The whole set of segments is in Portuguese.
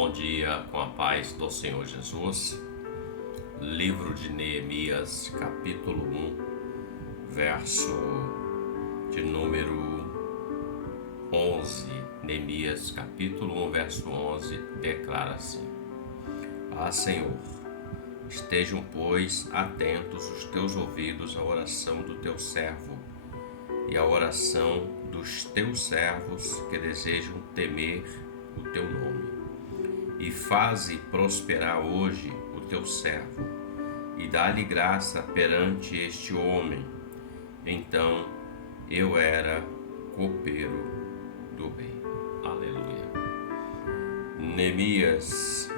Bom dia com a paz do Senhor Jesus. Livro de Neemias, capítulo 1, verso de número 11. Neemias, capítulo 1, verso 11, declara assim: Senhor, estejam, pois, atentos os teus ouvidos à oração do teu servo e à oração dos teus servos que desejam temer o teu nome. E faze prosperar hoje o teu servo, e dá-lhe graça perante este homem. Então eu era copeiro do rei. Aleluia. Neemias,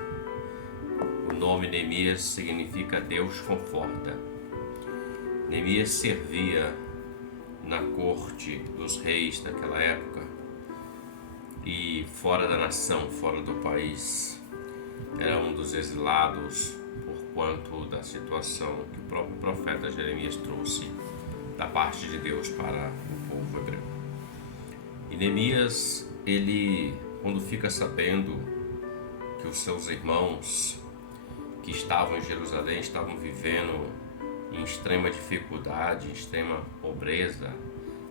o nome Neemias significa Deus conforta. Neemias servia na corte dos reis daquela época e fora da nação, fora do país. Era um dos exilados por quanto da situação que o próprio profeta Jeremias trouxe da parte de Deus para o povo hebreu. E Neemias, ele, quando fica sabendo que os seus irmãos que estavam em Jerusalém estavam vivendo em extrema dificuldade, em extrema pobreza,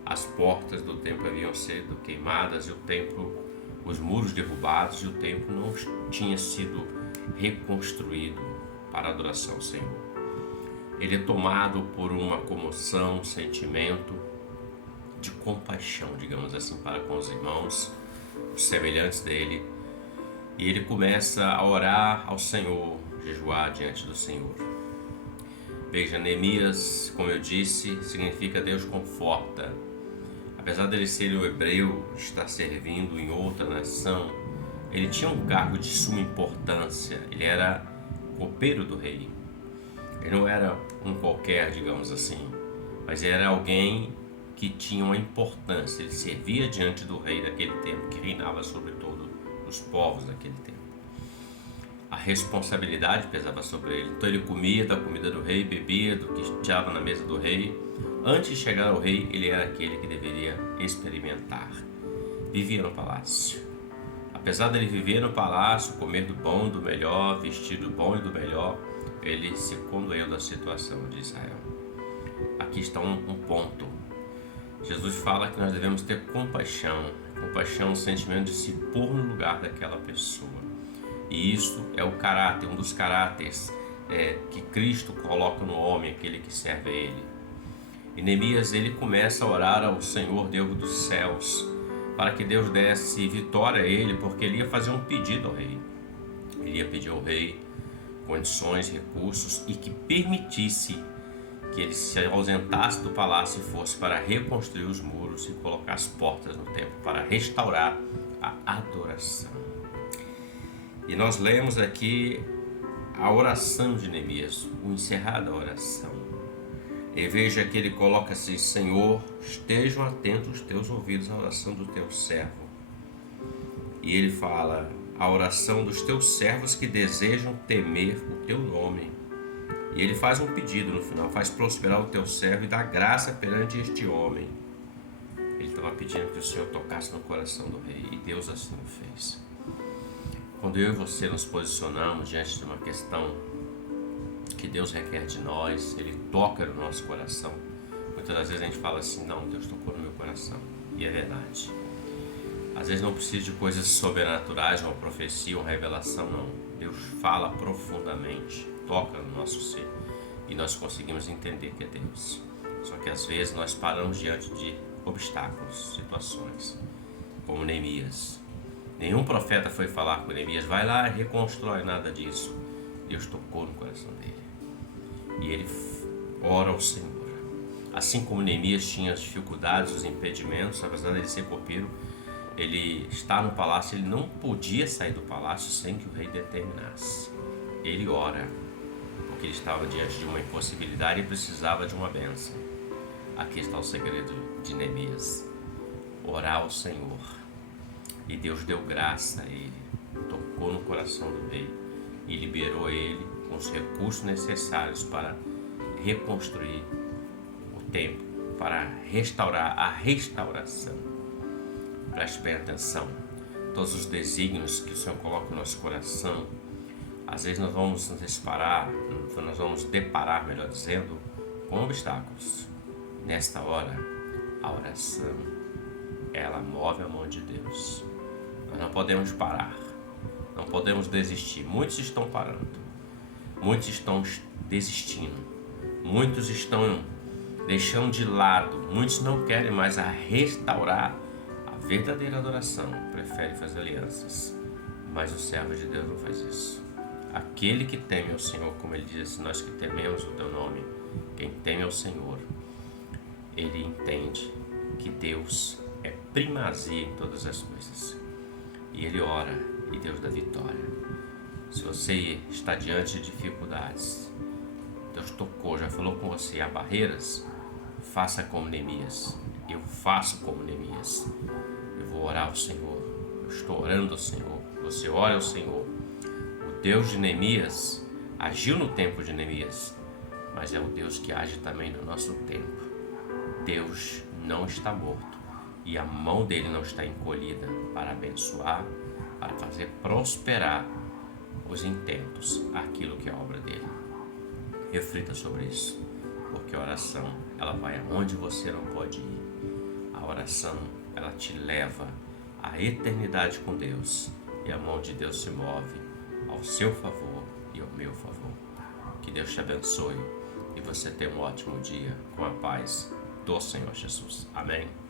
as portas do templo haviam sido queimadas e o templo, os muros derrubados, e o templo não tinha sido reconstruído para a adoração ao Senhor. Ele é tomado por uma comoção, um sentimento de compaixão, digamos assim, para com os irmãos, os semelhantes dele, e ele começa a orar ao Senhor, jejuar diante do Senhor. Veja, Neemias, como eu disse, significa Deus conforta. Apesar dele ser um hebreu, estar servindo em outra nação, ele tinha um cargo de suma importância. Ele era copeiro do rei. Ele não era um qualquer, digamos assim, mas era alguém que tinha uma importância. Ele servia diante do rei daquele tempo, que reinava sobre todos os povos daquele tempo. A responsabilidade pesava sobre ele. Então ele comia da comida do rei, bebia do que estava na mesa do rei. Antes de chegar ao rei, ele era aquele que deveria experimentar. Vivia no palácio. Apesar dele viver no palácio, comer do bom e do melhor, vestir do bom e do melhor, ele se condoeu da situação de Israel. Aqui está um ponto. Jesus fala que nós devemos ter compaixão. Compaixão, o sentimento de se pôr no lugar daquela pessoa. E isso é o caráter, um dos caráteres que Cristo coloca no homem, aquele que serve a Ele. E Neemias, ele começa a orar ao Senhor, Deus dos céus, para que Deus desse vitória a ele, porque ele ia fazer um pedido ao rei. Ele ia pedir ao rei condições, recursos, e que permitisse que ele se ausentasse do palácio e fosse para reconstruir os muros e colocar as portas no templo, para restaurar a adoração. E nós lemos aqui a oração de Neemias, o encerrar da oração. E veja que ele coloca assim: Senhor, estejam atentos os teus ouvidos à oração do teu servo. E ele fala: a oração dos teus servos que desejam temer o teu nome. E ele faz um pedido no final: faz prosperar o teu servo e dá graça perante este homem. Ele estava pedindo que o Senhor tocasse no coração do rei, e Deus assim o fez. Quando eu e você nos posicionamos diante de uma questão que Deus requer de nós, Ele toca no nosso coração. Muitas das vezes a gente fala assim: não, Deus tocou no meu coração. E é verdade. Às vezes não precisa de coisas sobrenaturais, uma profecia, uma revelação, não. Deus fala profundamente, toca no nosso ser, e nós conseguimos entender que é Deus. Só que às vezes nós paramos diante de obstáculos, situações, como Neemias. Nenhum profeta foi falar com Neemias: vai lá e reconstrói, nada disso. Deus tocou no coração dele. E ele ora ao Senhor. Assim como Neemias tinha as dificuldades, os impedimentos, apesar de ele ser copeiro, ele está no palácio, ele não podia sair do palácio sem que o rei determinasse. Ele ora, porque ele estava diante de uma impossibilidade e precisava de uma bênção. Aqui está o segredo de Neemias: orar ao Senhor. E Deus deu graça a ele, tocou no coração do rei e liberou ele com os recursos necessários para reconstruir o templo, para restaurar a restauração. Preste bem atenção. todos os desígnios que o Senhor coloca no nosso coração. Às vezes nós vamos nos deparar, melhor dizendo, com obstáculos. Nesta hora, a oração, ela move a mão de Deus. Nós não podemos parar, não podemos desistir. Muitos estão parando, muitos estão desistindo, muitos estão deixando de lado, muitos não querem mais restaurar a verdadeira adoração, preferem fazer alianças. Mas o servo de Deus não faz isso. Aquele que teme ao Senhor, como ele diz, nós que tememos o teu nome, quem teme ao Senhor, ele entende que Deus é primazia em todas as coisas. E ele ora e Deus dá vitória. Se você está diante de dificuldades, Deus tocou, já falou com você, há barreiras, faça como Neemias. Eu faço como Neemias. Eu vou orar ao Senhor. Eu estou orando ao Senhor. Você ora ao Senhor. O Deus de Neemias agiu no tempo de Neemias, mas é o Deus que age também no nosso tempo. Deus não está morto e a mão dele não está encolhida para abençoar, para fazer prosperar os intentos, aquilo que é obra dele. Reflita sobre isso, porque a oração, ela vai aonde você não pode ir. A oração, ela te leva à eternidade com Deus, e a mão de Deus se move ao seu favor e ao meu favor. Que Deus te abençoe e você tenha um ótimo dia com a paz do Senhor Jesus. Amém.